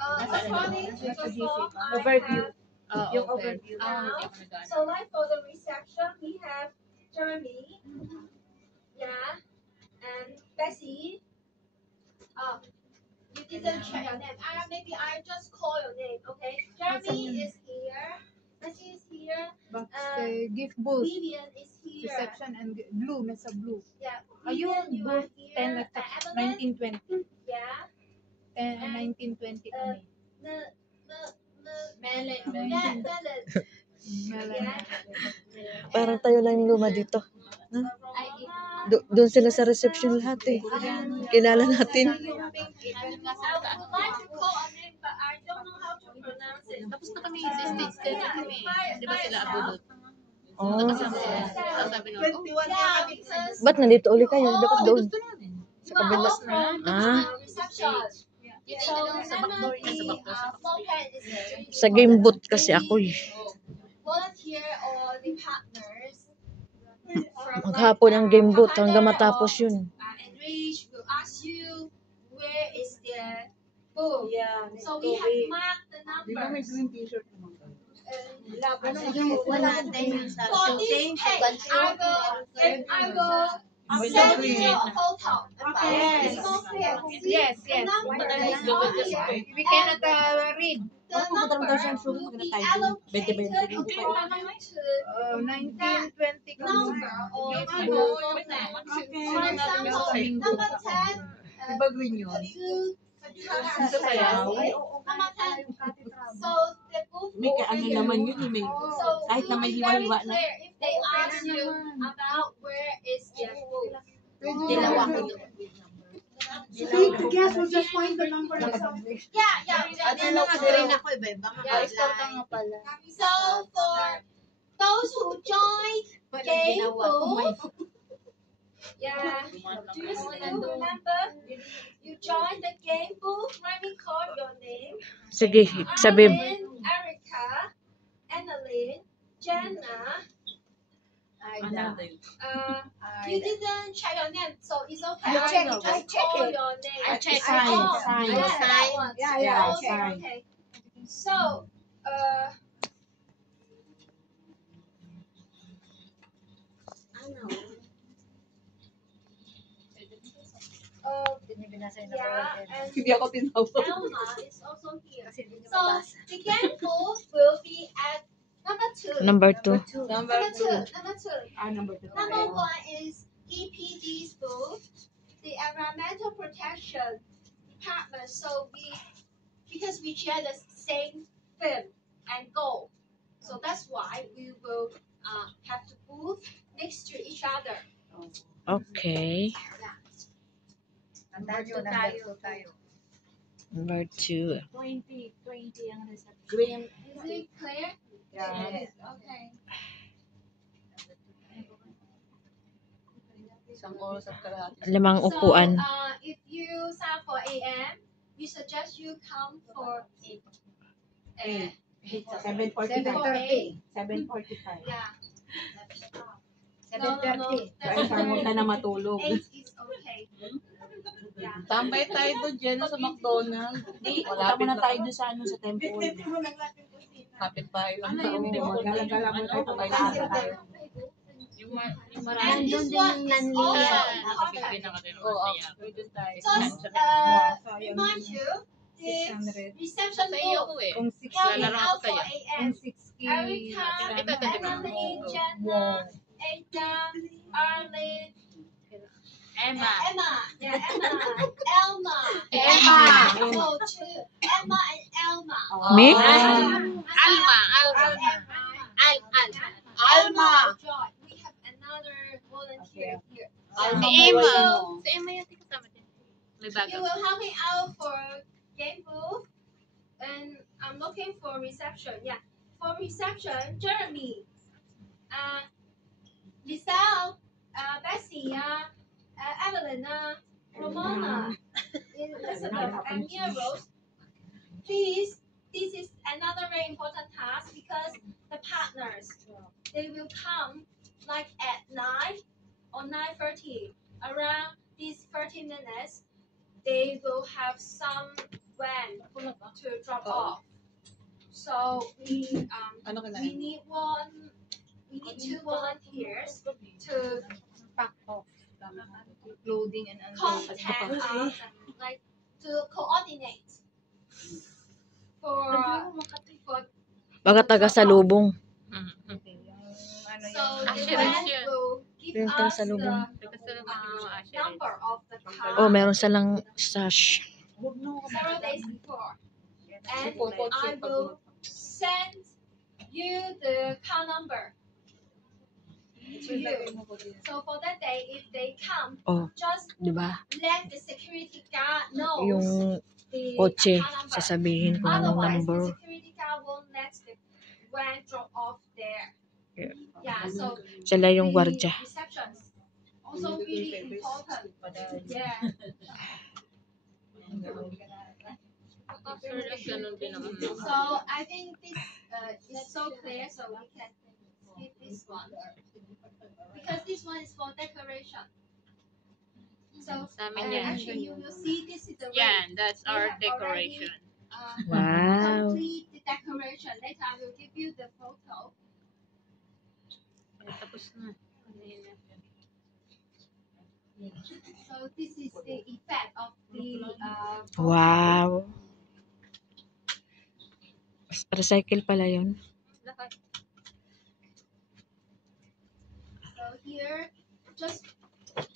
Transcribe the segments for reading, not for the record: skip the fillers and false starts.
According to the form, Overview. Yung okay. overview. So like for the reception, we have Jeremy, yeah, and Bessie. You didn't check your name. Maybe I just call your name, okay? Jeremy is here. Bessie is here. Gift booth. Vivian is here. Reception and blue. Nasa blue. Yeah. Ayun, Vivian, you are booth 10 here. at Evelyn. 1920. Yeah. 1920 kami. Melon. Yeah. Parang tayo lang yung luma dito. Doon sila sa reception lahat eh. Kilala natin. I would like to call a name, but I don't know how to pronounce it. Tapos na kami, sisters na kami. Di ba sila abulot? Oh. Sabi nyo, Yeah, because Ba't nandito uli kayo? Dapat doon. Sa kabila. Ah, reception. yun yung sa backdoor niya, sa backdoor. sa game booth kasi ako eh. Volunteer or the partners from Maghapon ang game booth hanggang matapos yun. Enrich will ask you where is their booth. Yeah. So we have marked the numbers. t-shirt naman? For this page, I will send you a photo. Yes. It's not clear. See, Yes, the yes. number is on here. We cannot read. The number will be allocated according to 1920 kami. number or Gift number booth. of them. Okay. For example, number 10, Iba green yun. 2, sayaw. number 10. So the booth May will ano be naman yun eh. May, so kahit na may be very hiwa-hiwa na. clear if they ask you about where is their booth. Dalawa ko doon. The guest will just find the number. Yeah. Green ako eh, beba. So for those who joined game booth, yeah, do you still remember? You joined the game booth. Let me call your name. Sige, sabi. Arlene, Erica, Annalyn, Jenna. You didn't check your name, so it's okay. I just call your name. I check. Sign. Sign. That one. Yeah, Okay, sign. okay. So, yeah, and Hindi ako tinawag. Elma is also here. So the game booth will be at number 2. Number 2. Number two. Number 2. Number 1 is EPD's booth, the environmental protection department. So because we share the same theme and goal, so that's why we will have the booth next to each other. Okay. Number 2 tayo. Number 2. 20 ang reception. Green. Is it clear? Yeah. Yes. Okay. Isang oras at kalahati. Limang upuan. So, if you sign for AM, we suggest you come for 7:45. 7:45. yeah. 7:30. Huwag ka na matulog. 8 is okay. Yeah. Tambay tayo doon dyan sa McDonald's. Hindi, punta muna tayo doon sa sa temple. Kapit bahay lang. Magala-gala mo tayo pag kailangan tayo. And this one is also important. Oo. Just remind you, the 600. reception booth Kung 6 will be Lalaro out ako for sa'yo. AM. 60. Erica, Ito, Annalyn, Jenna, Ada, Arlene, Emma. Yeah, Elma. So two, Emma and Elma. Me? Alma. Alma. Joy. We have another volunteer here. Si Emma. Si Emma yung kasama din. May You bago. will help me out for game booth, and I'm looking for reception. Yeah, for reception, Jeremy, Giselle, Bessie, Evelyn, Ramona, Elizabeth, and Mia Rose. Please, this is another very important task because the partners, they will come like at 9 or 9:30. Around these 30 minutes, they will have some van to drop off. So we need two volunteers to Pack off. Clothing and contact us and like to coordinate for Baga taga sa lubong. so the Assurance van yun. will give Yung us taga sa lubong. number of the car Oh, meron silang sash. several days before, and I will send you the car number to you. So for that day, if they come, Oh, just di ba? let the security guard know Yung the kotse, car number. sasabihin kung anong Otherwise, number. the security guard won't let the van drop off there. Yeah. Yeah, so Sila yung the gwardya. receptions also really important. Yeah. So I think this is so clear, so we can skip this one because this one is for decoration. So Sa amin yan. actually, you will see this is the way Yan, that's we our have already, decoration. Wow. complete the decoration. Later, I will give you the photo. Tapos na. So this is the effect of the photo. Wow. Recycle pala yun. So here, just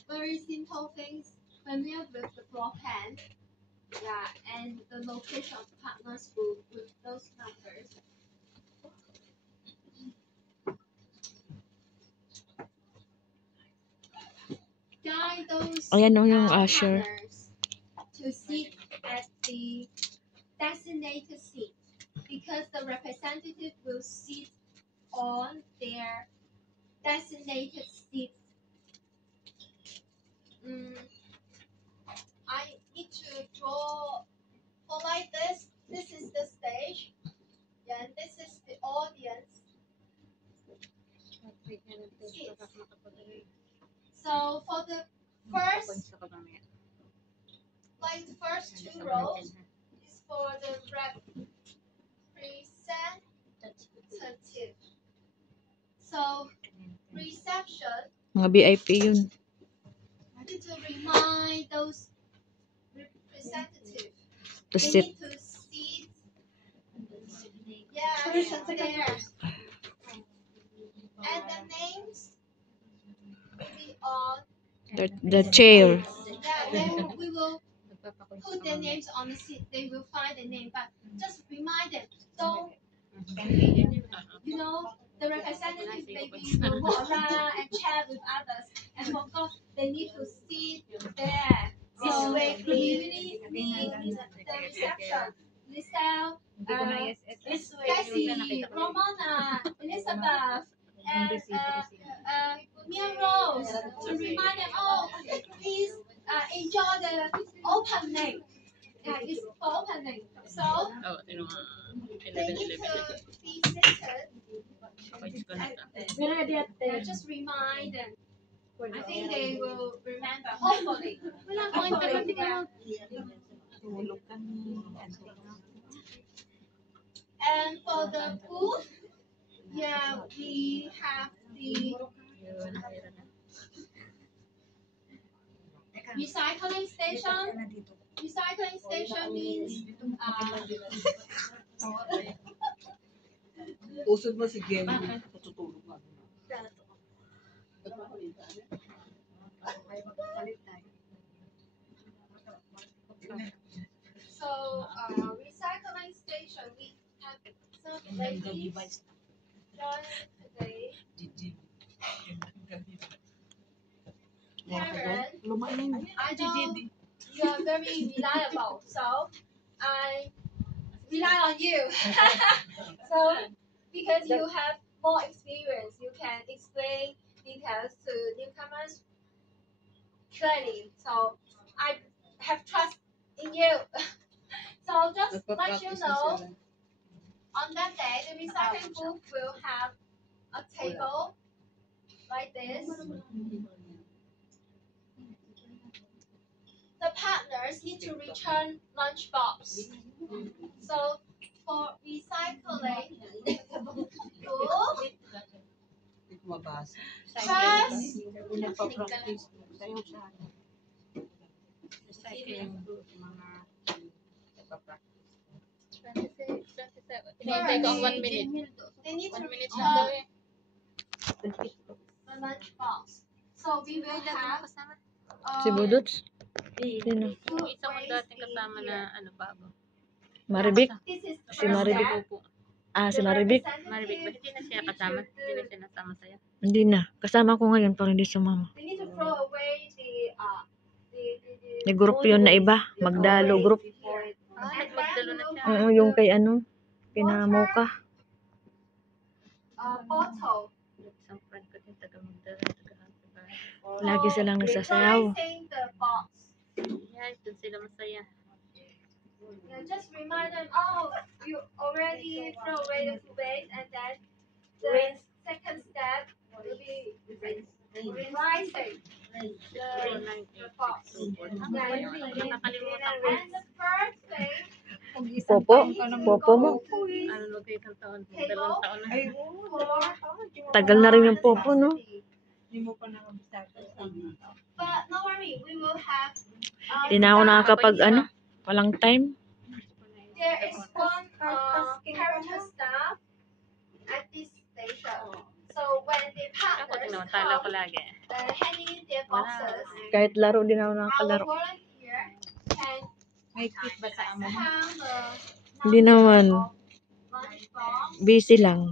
very simple things, familiar with the floor plan, yeah, and the location of the partners group with those numbers. Guide those Ayan o yung usher. partners to sit at the designated seat because the representative will sit on their designated seat. I need to draw for like this. This is the stage, and this is the audience. So for the first, like the first two rows is for the representative. So reception. Mga VIP yun. I need to remind those representatives. To They sit. need to sit. Yeah, there. And the names will be on. The chair. Yeah, then we will put their names on the seat. They will find the name, but just remind them. Don't, you know, the representative maybe will walk around and chat with others, and forgot they need to sit there. This way, clearly means the reception. Lisa, Cassie, Romana, Elizabeth, and Mia Rose to remind them, oh, please enjoy the opening. Yeah, it's for opening. So Oh, sino nga? they need to be seated. Just remind them. I think they will remember. Hopefully. Hopefully. Yeah. And for the food, yeah, we have the recycling station. Recycling station means Usod mo si Gemma. Tutulog ka. so recycling station. We have some ladies join today. Karen, I know you are very reliable, so I rely on you. So because you have more experience, you can explain details to newcomers clearly. So I have trust in you. So just let you know, on that day, the recycling booth will have a table like this. The partners need to return lunchbox. So for recycling book, first Hinihintay ko ang 1 minute. they need to 1 minute return lang daw eh. the lunchbox. So we will have Si Budots. Sino? Yung isa kong dating kasama na ano bago. Maribik. This is the Si first Maribik. step. Opo. Ah, si Maribik. Maribik ba? Hindi na siya kasama. Hindi na siya nasama sa'yo. Hindi na. Kasama ko ngayon pero hindi sumama. We need to throw away the May group yun na iba. Magdalo group. Nagmagdalo na siya. Oo, yung kay ano, kinamoka. bottle. Isang friend ko din taga magdalo. Lagi silang nagsasayaw. Revising the box. Yeah, doon sila masaya. Yeah, just remind them, oh, you already throw away the food waste, and then the second step will be revising the box. Nakakalimutan ko. And the third thing, Popo? Popo mo? Ano mo kayo isang taon? 2 taon na. for Tagal na rin yung popo, no? but no worry, we will have. Hindi na ako nakakapag ano, walang time. There is one character staff at this station. So when the Ako partners tinawantala ko come, lagi. handing in their boxes, Kahit laro din ako our nakakalaro. volunteer can count the Hindi naman. lunchbox, Busy lang.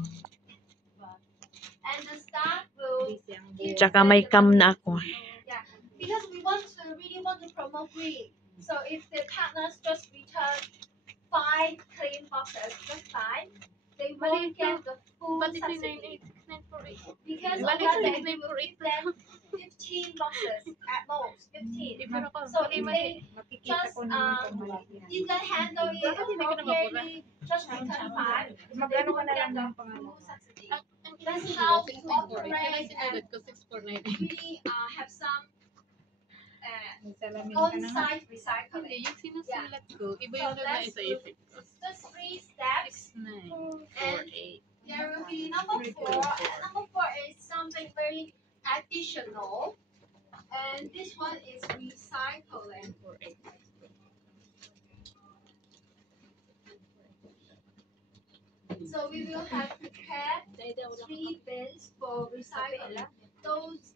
and the staff will give Tsaka may cam na ako. yeah, because we really want to promote green. So if the partners just return 5 clean boxes, just 5, they won't get the full Ba't ito subsidy. 986,948? Because of Bali, that, ito they will give them 15 boxes at most, 15. Ibig ako. So if they just didn't handle it appropriately, just return 5, they won't get the full subsidy. That's how we operate and ko 649. really have some on-site recycling. Hindi, yung sinusulat ko, iba yung nag-naisip ko. The 3 steps, 6948. there will be number 4. And number 4 is something very additional, and this one is recycling. So we will have prepared 3 bins for recycling. Those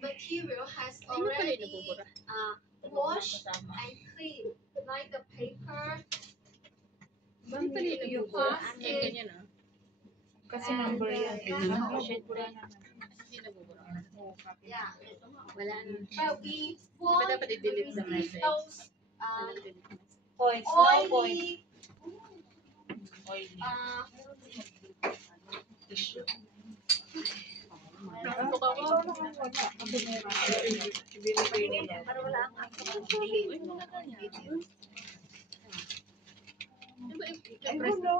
material has Ano pala already yung nabubura? washed and cleaned, like the paper, Ano pala yung nabubura? Yung ganyan ah. Kasi number yan. Hindi nabubura. yeah. Wala na. But we Di ba won't dapat i-delete the receive message? those Anong delete message? oily Ano ka ko? Di ba,